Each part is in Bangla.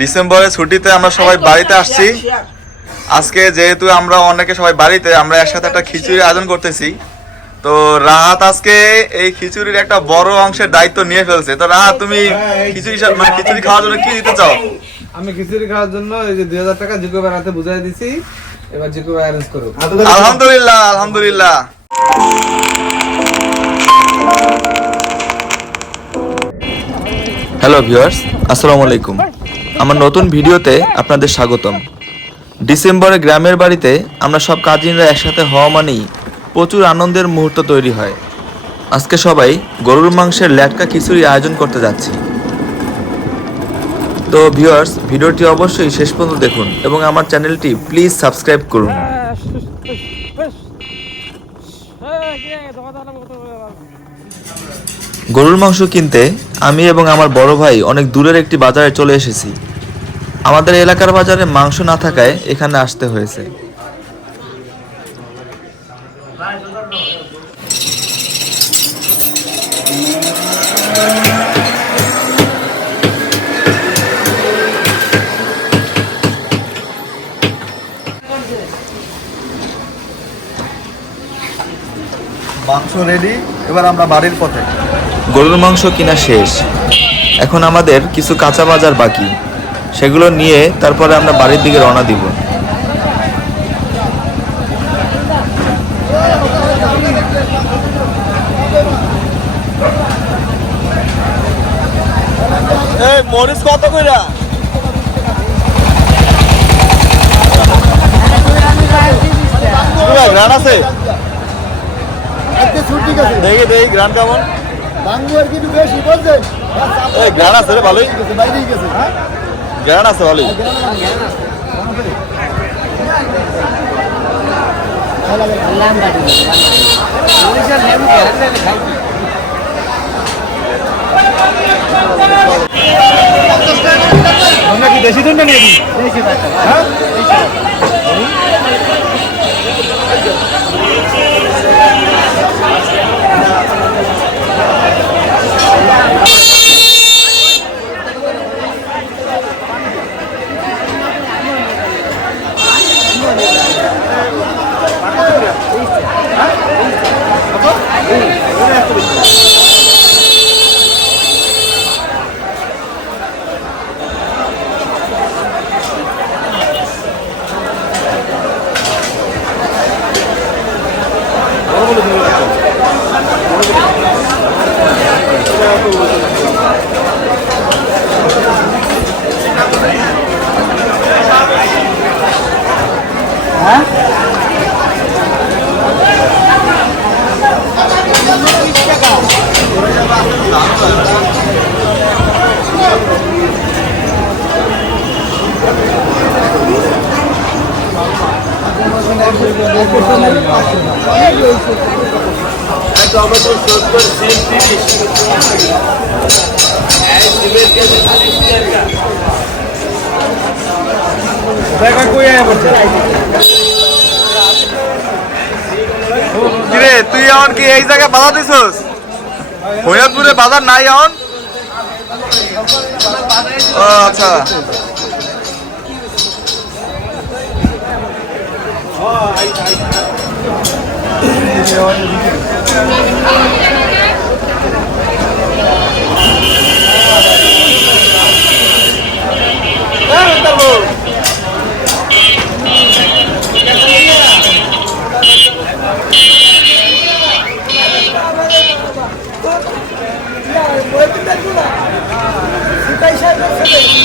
ডিসেম্বরের ছুটিতে আমরা সবাই বাড়িতে আসছি। আজকে যেহেতু আমরা অনেকে সবাই বাড়িতে আমরা একসাথে একটা খিচুড়ি আয়োজন করতেছি। তো রাহাত আজকে এই খিচুড়ির একটা বড় অংশের দায়িত্ব নিয়ে ফেলছে। তো রাহাত তুমি খিচুড়ি মানে খিচুড়ি খাওয়ার জন্য কি দিতে চাও? আমি খিচুড়ি খাওয়ার জন্য এই যে দুই হাজার টাকা জিকো হাতে বুঝাই দিছি এবার জিকো ভাই অ্যারেঞ্জ করো আলহামদুলিল্লাহ আলহামদুলিল্লাহ। হ্যালো ভিউয়ার্স আসসালামু আলাইকুম আমার নতুন ভিডিওতে আপনাদের স্বাগতম ডিসেম্বরে গ্রামের বাড়িতে আমরা সব কাজিনরা একসাথে হওয়া মানেই প্রচুর আনন্দের মুহূর্ত তৈরি হয় আজকে সবাই গরুর মাংসের ল্যাটকা খিচুড়ি আয়োজন করতে যাচ্ছি তো ভিউয়ার্স ভিডিওটি অবশ্যই শেষ পর্যন্ত দেখুন এবং আমার চ্যানেলটি প্লিজ সাবস্ক্রাইব করুন গরুর মাংস কিনতে আমি এবং আমার বড় ভাই অনেক দূরের একটি বাজারে চলে এসেছি। আমাদের এলাকার বাজারে মাংস না থাকায় এখানে আসতে হয়েছে। মাংস রেডি এবার আমরা বাড়ির পথে। গরুর মাংস কিনা শেষ। এখন আমাদের কিছু কাঁচা বাজার বাকি। সেগুলো নিয়ে তারপরে আমরা বাড়ির দিকে রওনা দিব। মরিচ কইরা? আছে? দেখি দেখি, গ্রান কেমন? এই গ্রান আছে রে ভালোই। গ্রান আছে ভালোই। আমরা কি দেশি দুধ নাকি দেখা Perto. কিরে, তুই এখন কি এই জায়গায় বাধা দিছিস? হরিয়ারপুরে বাজার নাই এখন? ও আচ্ছা। Oh! Obrigado.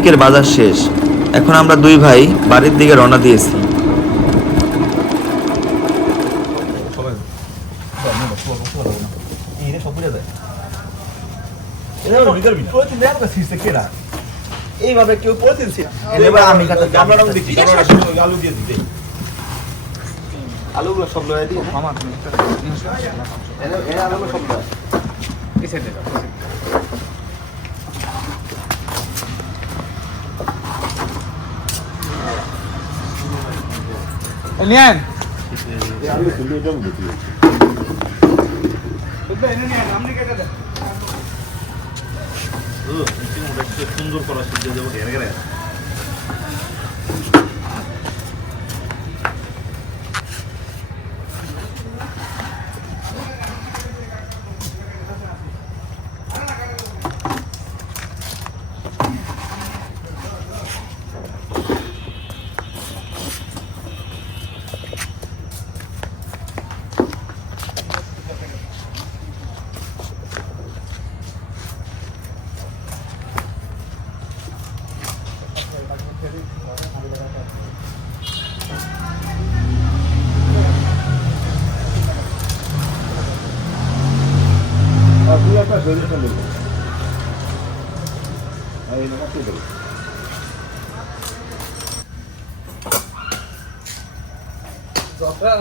পিকনিকের বাজার শেষ। এখন আমরা দুই ভাই বাড়ির দিকে রওনা দিয়েছি। এইভাবে কেউ এবার আমি আমরা দেখি আলু দিয়ে দিতে আলুগুলো সব লয়ে দিই। আলুগুলো সব লয়ে। এই সাইডে যাও নিয়েন আলু খুলে এটা দিতে সুন্দর করা সিদ্ধ দেবো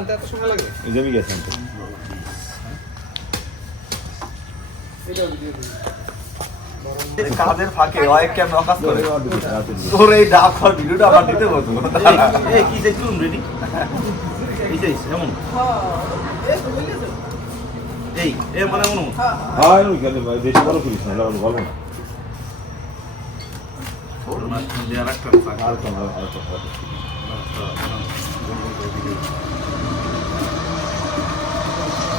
আনতে এত সময় লাগে? জমি গেছেন তো কাজের ফাঁকে অনেক ক্যাম করে। তোর এই ডাব খাওয়ার ভিডিওটা দিতে বলতো এই কি চাইছি তুমি রেডি এই চাইছি এমন। এই এ মানে এমন হ্যাঁ ভাই বেশি বড় করিস না ভালো না। আর তো আর তো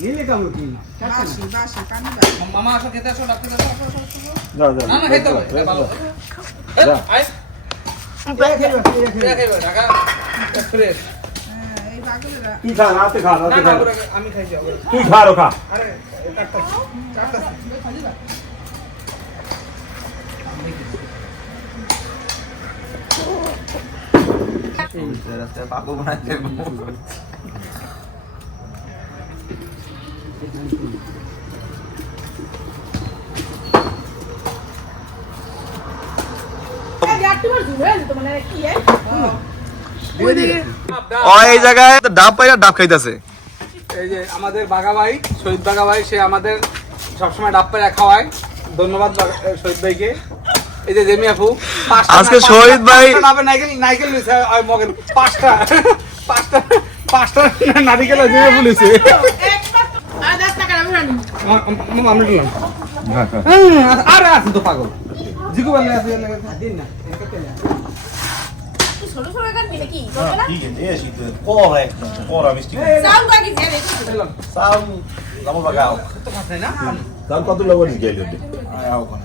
নিলে কেমন কি? বাসি বাসে কামি বাসে। মামা আসো খেতে আসো ডাক্তার আসো আসো, আসো, আসো। যা যা। না খেতে হবে এটা ভালো। এটা। হ্যাঁ তুই খা রাতে খা রাতে খা। আমি খাইছি ওরা। তুই খা রো খা। আরে, এটা একটা- চারটা পাকো বানাই দেবো ও এই জায়গায় ডাব পাইরা ডাব খাইতেছে। এই যে আমাদের বাঘা ভাই শহীদ বাঘা ভাই সে আমাদের সবসময় ডাব পেড়া খাওয়ায়। ধন্যবাদ শহীদ ভাইকে। এই যে জেমি আপু আজকে শহীদ ভাই- নাইকেল নাইকেল নিছে মগের পাঁচটা পাঁচটা পাঁচটা নারিকেল আর জেমি আপু নিছে আমরা দিলাম আরে আছে তো পাগল। জিকু বলে আছে দিন না। ছোট ছোট কাটবি নাকি ঠিক আছে এই শীত করা একদম করা মিষ্টি চাউল বাকি দিয়ে সাউ লামো বাগাও তার কত লাগবে নি? গেলে আও কোন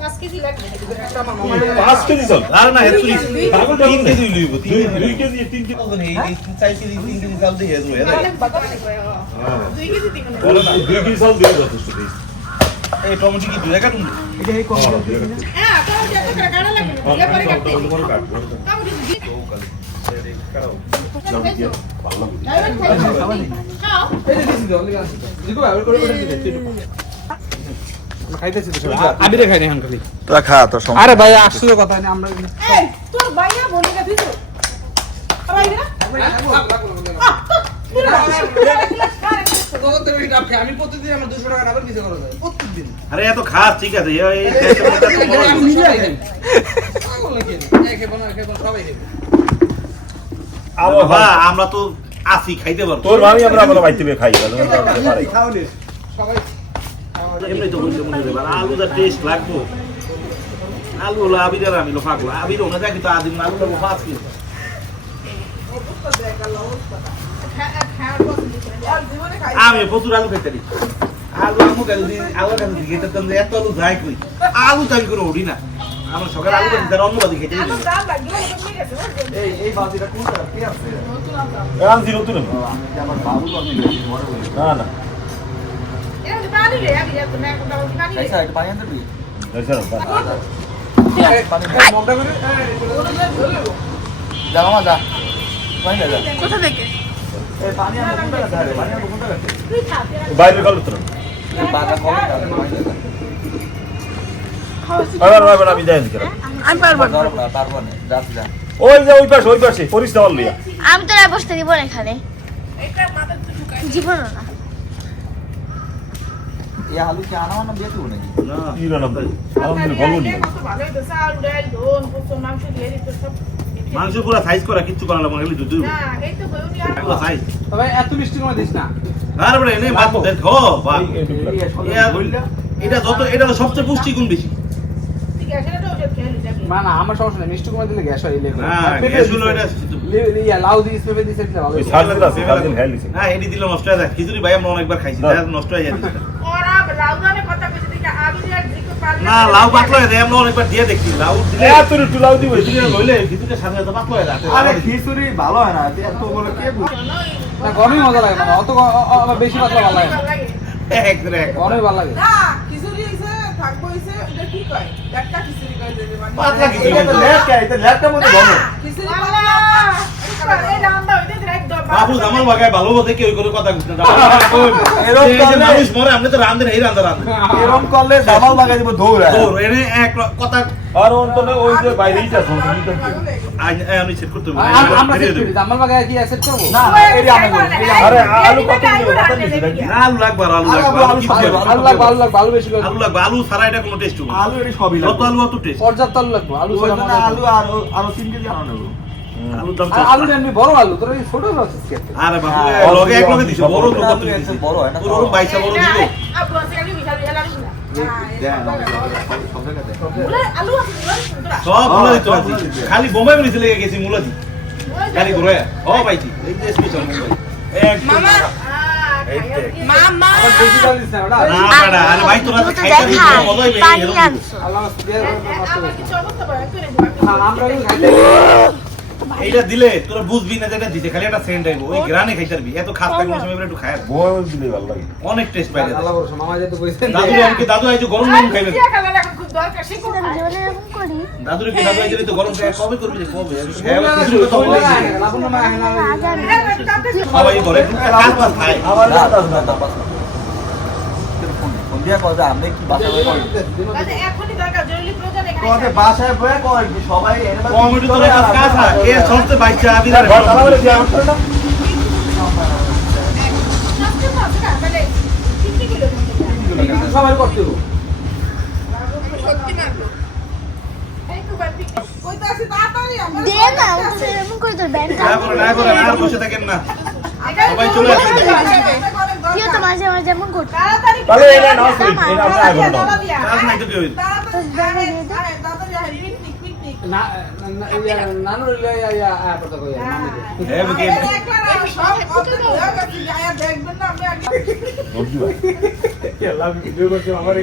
পাঁচ কেজি চল। আর না হেতু তিন কেজি। লইব দুই কেজি। তিন কেজি এই চার কেজি তিন কেজি চাল দিয়ে হেজু দুই কেজি না দুই কেজি চাল দিয়ে যথেষ্ট এই টমেটো কি দুই টাকা এটা এই কম হ্যাঁ তাহলে ইয়ে করে কাটতে তোমার কাটবো কামড় দিবি ভালো লাগে খাও এই দিছি তো, অনেক আছে। দিকু করে করে দিলে, খাই না এখন খালি। তোরা খা তোর সমস্যা আরে ভাই আসলে কথা নেই আমরা এই তোর বাইয়া বলে দিছ আবার না আমি প্রতিদিন আমার দুশো টাকা পিছিয়ে প্রত্যেকদিন আরে এত খাস ঠিক আছে আমি আমি? তো আসি খাইতে পারব। তোর ভাবি আমরা আমরা বাইতে খাই সবাই এমনি তো বলতে মনে হবে আলুটা টেস্ট লাগবো। আলু হলো আবিদের আমি লো ফাগলো আবির ওনা দেখি তো আদিম আলু লাগবো পাঁচ কিলো আমি প্রচুর আলু খাইতে পারি। আলু আমু কালু দিন আলু কালু দিকে এটা তো এত আলু যায় কই আলু তো আমি করে উঠি না। আমরা সকালে আলু কালু তার অন্যবাদী খেতে পারি এই এই বাতিটা কোনটা? কে আছে? আনছি নতুন না না। কোনটা কাছে বাইরে কল তো আবার আবার আমি যাই দিকে আমি পারব না। পারব না যা যা ওই যে ওই পাশে ওই পাশে পরিষ্কার লিয়া আমি তো বসতে দিব না এখানে জীবনও না এই আলু কি আনা আনা দিয়ে দেবো নাকি? না। কি রান্না আলহামদুলিল্লাহ ভালো নিয়ে মাংস পুরো সাইজ করা কিচ্ছু করা লাগবে না সাইজ তবে এত মিষ্টি করে দিস না। আর বলে এনে ভাত দেখো ভাত। এটা যত এটা তো সবচেয়ে পুষ্টিগুণ বেশি। না না আমার সমস্যা নেই। মিষ্টি কমে দিলে গ্যাস হয় না গ্যাস হলো এটা ইয়া লাউ দিস পেঁপে দিস এটা ভালো। ওই আছে সার্জেল হ্যাঁ না এটি দিলে নষ্ট হয়ে যায়। খিচুড়ি ভাই আমরা অনেকবার খাইছি নষ্ট হয়ে যায়। না লাউ পাতলা হয়ে যায় আমরা অনেকবার দিয়ে দেখি লাউ দিলে এত একটু লাউ দিব। খিচুড়ি খিচুড়ির সাথে সাথে পাতলা হয়ে যায় আরে খিচুড়ি ভালো হয় না এত বলে কে না গরমই মজা লাগে না অত গ- অ- অ- বেশি গরমই ভালো লাগে। না একটা এক কয় ভালো লাগে পাতলা খিচুড়ি। এটা লেট কে এটা লেটটা মধ্যে গনো বাবু জামাল বাগায় ভালো বলতে কি ওই করে কথা না। করলে- মানুষ মরে আপনি তো রান্ধেন এই রান্ধা রান্ধেন এরকম করলে লাগাই দিব দৌড়া তো এনে এক কথা আর অন্তনে ওই যে বাইরেই যাচ্ছে আমি সেট করতে সেট জামাল বাগায় কি অ্যাসেট করব? না এরি আমি আরে আলু কত আলু লাগবে আলু লাগবে আলু সব আলু ভালো লাগবে ভালো লাগবে আলু বেশি লাগবে। আলু লাগবে আলু ছাড়া এটা কোনো টেস্ট হবে। আলু এরি সবই যত লাগবে আলু অত টেস্ট পর্যাপ্ত আলু লাগবে আলু আলু। আর আরও তিন কেজি আনো নেব। আলুর দাম আলু এমনি বড় আলু তোরা এই ছোট আলু কেন? আরে বাবু হ্যাঁ, লগে এক লগে দিছে বড় তো কত আলু দিছে। বড় হয় না পুরো বাইশা বড় দিল দেন সব জায়গাতে সব মুলা দিতে খালি বোম্বাই লেগে গেছি মুলা দি। খালি ঘুরে ও পাইছি এই যে স্পেশাল মুম্বাই মামা মামা! আবার বেশি আলু দিস না ওটা? না বেটা আরে ভাই তোরা তো দুটো খাইতে দিবি দেখাই মজা হইবে পানি এরকম। আনছো আল্লাহ মাছ দিয়ে নষ্ট করিস না। আমরা এইটা দিলে তোরা বুঝবি না যেটা দিছে খালি একটা সেন্ট আইবো। ওই গ্রানে খাইতে পারবি। এত খাস সময় একটু খায়। বয় দিলে ভালো লাগে। অনেক টেস্ট পাই আল্লাহ ভরসা, মামা কইছেন দাদু আমাকে দাদু আইছো গরম গরম খাইবে? আমি জীবনে এরকম করি। দাদুর কি দাদু আইছো তো গরম খাই কবে করবি কবে? হ্যাঁ বলে আমি- সবাই কাজ বাজ খায়? আবার না, ফোন দিয়া যে আপনি কি বাসায় বয়ে করেন? কয় যে বাসায় বয়ে কয় কি? সবাই কমিটি তো আছে এ চলতে বাইচা আমি না। সবাই করতে হবে। দে না ও তো এরকম করে তোর ব্যান্ডটা না করে না করে আর বসে থাকেন না। সবাই চলে আসেন কেউ তো মাঝে মাঝে যেমন করতে। তাহলে এটা নাও শুনি এটা আমরা আগে নাও কাজ নাই তো কি হইছে না ইয়া ইয়া ইয়া ইয়া আমার যে আমাদের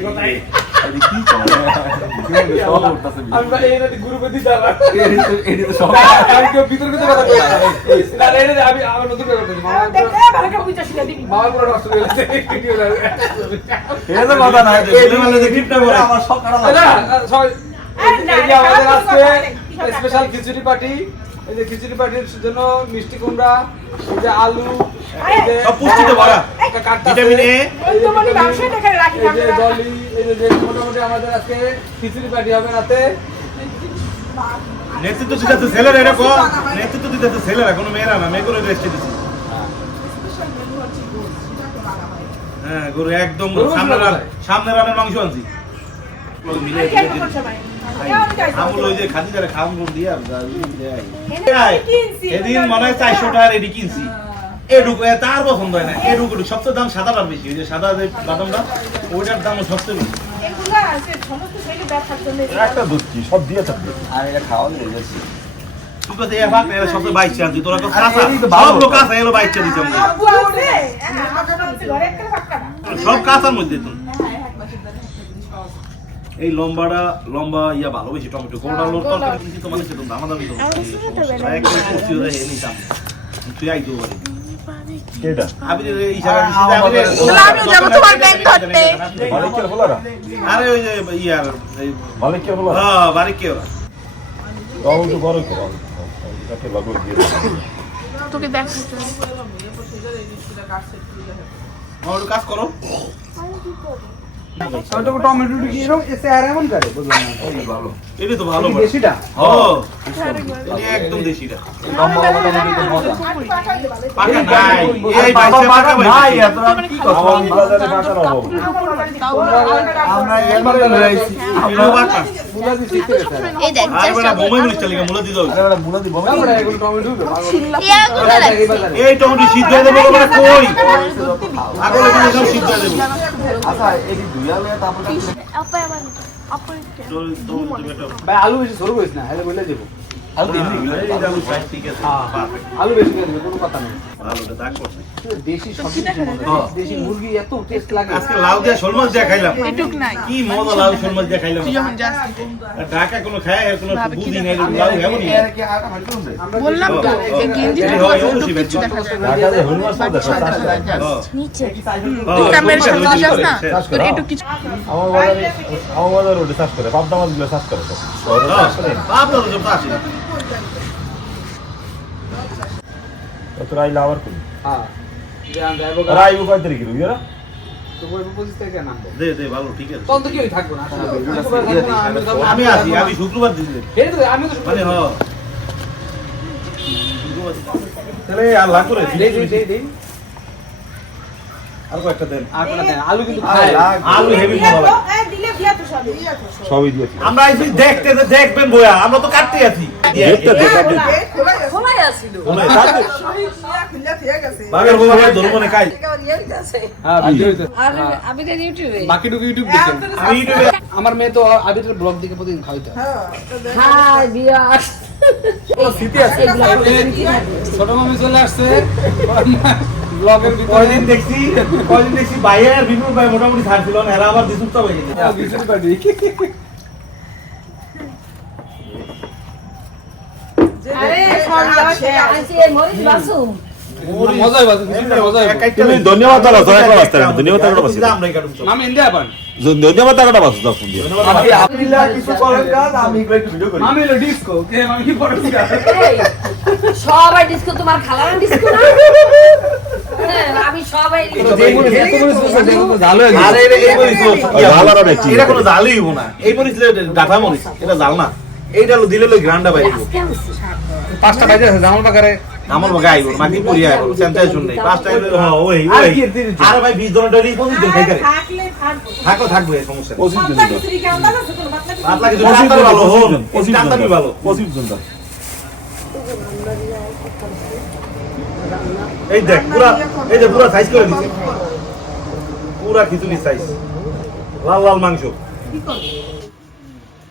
আজকে স্পেশাল খিচুড়ি পার্টি। এই যে খিচুড়ি পার্টির জন্য মিষ্টি কুমড়া এই যে আলু এই যে পুষ্টিতে ভরা। একটা কাঠটা ভিটামিন এ। এই যে এই যে মোটামুটি আমাদের আজকে খিচুড়ি পার্টি হবে রাতে। নেতৃত্ব দিতেছে ছেলেরা এরকম। নেতৃত্ব দিতেছে ছেলেরা কোনো মেয়েরা না মেয়েগুলো রেস্টে দিচ্ছে। হ্যাঁ। গরু একদম সামনে রান সামনে রানের মাংস আনছি। এদিন মনে হয় চারশো টাকা রেডি কিনছি। তার পছন্দ হয় না। এডুক এডুক সবচেয়ে দাম বেশি। ওই যে সাদা যে বাদামটা ওইটার দাম সবচেয়ে বেশি। একটা দুধ কি? সব দিয়ে থাকবে আর এটা খাওয়া নিয়ে যাচ্ছি তুই কথা এ ভাগ এরা সবচেয়ে বাইশ আনছি তোরা তো কাঁচা এই তো ভালো। সব লোক কাঁচা এলো বাইশ দিতে সব কাঁচার মধ্যে তো। এই লম্বাটা লম্বা ইয়া ভালো বেশি টমেটো। গোটা লোর তরকারি কিন্তু তো মানুষের দাম নিতাম তুই আইতো পারি কেডা? আবির ইশারা দিছি যে আবির আমিও তোমার ব্যাগ ধরতে। মালিকের বলারা আরে ওই যে ইয়ার মালিকের বলারা হ্যাঁ বাড়ি কে তাও তো বড় করো। তাকে লাগু দিয়ে তোকে দেখাচ্ছি আমার কাজ করো। টমেটো কি এরকম? এসে আর এমন করে? বুঝলাম না। এটা তো ভালো কি দেশিটা? ও। একদম দেশিটা। লম্বা লম্বা টমেটো মজা পাকা নাই। এই পাকা নাই। এত কি কথা? বাজারে টাকার অভাব আমরা এবারে লয়ে আমরা পাকা মুলা দিয়ে এই দেখ আর বেটা বোমাই মরিচ চালিকা মুলা দিতে হবে আরে বড় মুলা দিব আমরা এগুলো টমেটো এই টমেটো সিদ্ধ দেবো কই আগলে সব সিদ্ধ দেবো আচ্ছা এডি ভাই আলু বেশি সরু করিস না হেলে বলে দেবো। আলু সাইজ ঠিক আছে। পারফেক্ট আলু বেশি কোনো কথা নেই। আলুটা দাগ করছে দেশি হ্যাঁ। দেশি মুরগি এত টেস্ট লাগে। আজকে লাউ দিয়ে শোল মাছ দিয়ে খাইলাম। এটুক নাই। কি মজা লাউ শোল মাছ দিয়ে খাইলাম। ঢাকা কোনো খায় আর কোনো বুদ্ধি নাই লাউ এমনই। এর কি আর হাঁটতে হবে? বললাম তো এই অবশ্যই কিছু দেখা ঢাকা যে হনুমান সাথে দেখা হ্যাঁ। নিচে। হ্যাঁ, তুই ক্যামেরার সামনে যাস না? তোর একটু কিছু আমার বাজারে আমার বাজারে ওটা চাষ করে পাবদা মাছগুলো চাষ করে সব। শহরে চাষ করে? তোর আইলে আবার করি হ্যাঁ। আর কয় তারিখে না আমি আমি শুক্রবার আমি তো মানে তাহলে আর লাগ করে দেই, দেই, দেই, দেই। আর কয়েকটা দেন আর কোনো দেন, আলু কিন্তু আলু হেভি সবই দিয়েছি আমরা আইছি দেখতে দেখবেন বয়া আমরা তো কাটতে আছি। দেখতে বাগের ভাই নে হ্যাঁ, হ্যাঁ। বাকিটুকু ইউটিউব। দেখেন। আমি ইউটিউবে আমার মেয়ে তো আবিরের ব্লগ দেখে প্রতিদিন খাইতে হয়। ছোট মামি চলে আসছে। ব্লগের ভিতরে দেখছি কয়দিন দেখছি বাইরে আর বিপুল ভাই মোটামুটি ছাড়ছিল না এরা আবার হয়ে গেছে। হ্যাঁ, সবাই ডিস্কো তোমার খালার ডিস্কো না? আমি সবাই এটা কোনো জালই হব না। এই মরিচ ডাটা মরিচ এটা জাল না। এইটা দিলে গ্রান্ডা বাইব পাঁচটা বাজে আছে জামাল বাগারে। আমার বাগে আইব মাটি পড়িয়া আইব সেন্টার শুন নাই পাঁচটা আইব হ্যাঁ ওই ওই। কি আরে ভাই 20 জন ডলি 25 জন খাই করে থাকো থাকবে। এই সমস্যা নেই। পঁচিশ জন পাঁচ লাখ পঁচিশ টাকা ভালো হন পঁচিশ জন টাকা ভালো পঁচিশ জন দাও। এই দেখ পুরা এই যে পুরা সাইজ করে দিছে। পুরা খিচুড়ি সাইজ লাল লাল মাংস।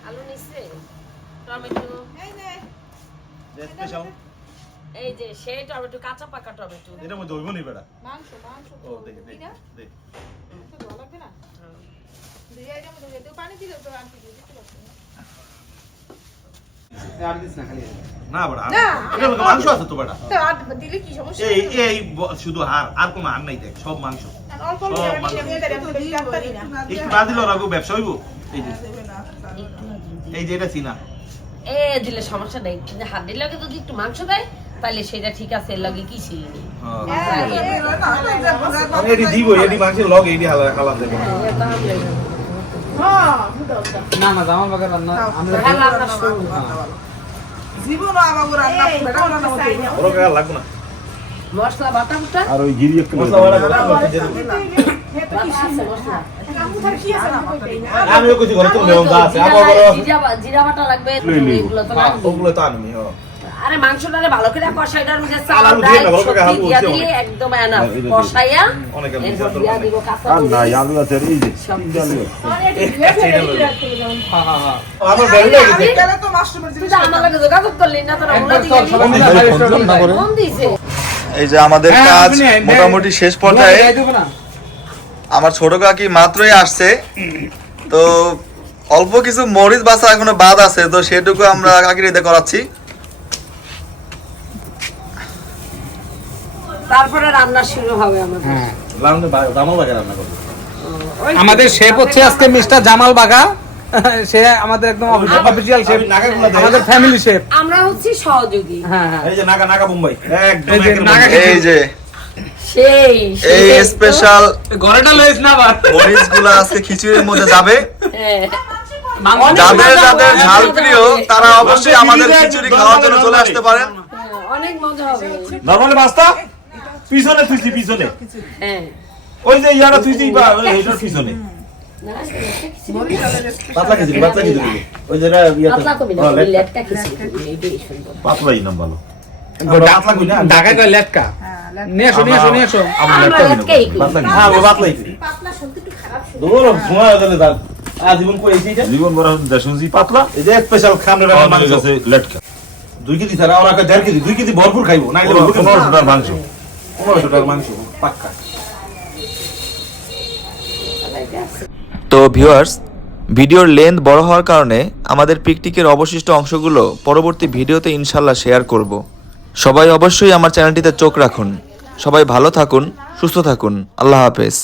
আলু নিচ্ছে? টমেটো? স্পেশাল এই যে সেই টমেটো কাঁচা পাকা টমেটো। এটার মধ্যে হইব নি বেটা মাংস মাংস ও দেখে দেখে দেখ। ভালো লাগবে না? দুই আইটেম দুই আইটেম পানি দিলে তো আনতে দিতে পারছি? না আর দিস না খালি না না, এটা মাংস আছে তো বেটা দিলে কি সমস্যা? এই এই শুধু হার আর কোনো হার নাই দেখ সব মাংস। একটু না দিলে ওরা ব্যবসা হইব? এই যে। এই যে এটা চিনা। এ দিলে সমস্যা নেই। কিন্তু হাড্ডির লগে যদি একটু মাংস দেয় তাহলে সেটা ঠিক আছে লগে কি ছিল? আমি এটি দিব এটি মাংসের লগ হালা হালা দেবো। না না জামাল বাগের রান্না আমরা জীবন রান্না বেটা রান্না লাগবে না। মশলা বাটা বুটা আর ওই গিরি একটু মশলা বাড়া করে করতে যেতে আছে মশলা। আমিও কিছু ঘরে আছে জিরা বাটা লাগবে তো ওগুলো তো আনবি হ্যাঁ আরে মাংসটারে ভালো করে কষাইটার মধ্যে চাল দিয়ে ডাল সবজি দিয়া হচ্ছে একদম এনা হ্যাঁ, এই যে কষাইয়া এরপর দিয়া দিব কাঁচা আর নাই মরিচ। আলু আছে এই যে। হ্যাঁ হ্যাঁ হ্যাঁ। এই যে আমাদের হ্যাঁ, কাজ মোটামুটি শেষ পর্যায়ে? আমার ছোট কাকি মাত্রই আসছে। তো অল্প কিছু মরিচ বাসা এখনও বাদ আছে তো সেটুকু আমরা কাকির করাচ্ছি। তারপরে রান্না শুরু হবে আমাদের। হ্যাঁ জামাল লাগে রান্না করবে। আমাদের শেফ হচ্ছে আজকে মিস্টার জামাল বাগা। সে আমাদের একদম অফিসিয়াল শেফ। আমাদের ফ্যামিলি শেফ। আমরা হচ্ছি সহযোগী। হ্যাঁ হ্যাঁ। এই যে নাগা নাগা মুম্বাই। একদম এই যে সেই এই স্পেশাল লইস না আজকে খিচুড়ির মধ্যে যাবে। হ্যাঁ। যাদের যাদের ঝাল প্রিয় তারা অবশ্যই আমাদের খিচুড়ি খাওয়ার জন্য চলে আসতে পারেন। অনেক মজা হবে। নরমালি পিছনে তুইছি পিছনে। হ্যাঁ। ওই যে ইয়াটা তুইছি বা ওই এইটার পিছনে। না, পাতলা খিচুড়ি। পাতলা খিচুড়ি ওই যেটা হ্যাঁ, পাতলাই নাম ভালো। ঢাকায় কয় লেটকা? নিয়ে নিয়ে নিয়ে হ্যাঁ পাতলাই দূর গেলে তার আজীবন জীবন বড় শুনছি পাতলা। এই যে স্পেশাল খামরে লেটকা। দুই কেজি ছাড়া ওরা দেড় কেজি দুই কেজি ভরপুর খাইবো না মাংস। তো ভিউয়ার্স ভিডিওর লেন্থ বড় হওয়ার কারণে আমাদের পিকনিকের অবশিষ্ট অংশগুলো পরবর্তী ভিডিওতে ইনশাল্লাহ শেয়ার করব। সবাই অবশ্যই আমার চ্যানেলটিতে চোখ রাখুন। সবাই ভালো থাকুন, সুস্থ থাকুন। আল্লাহ হাফেজ।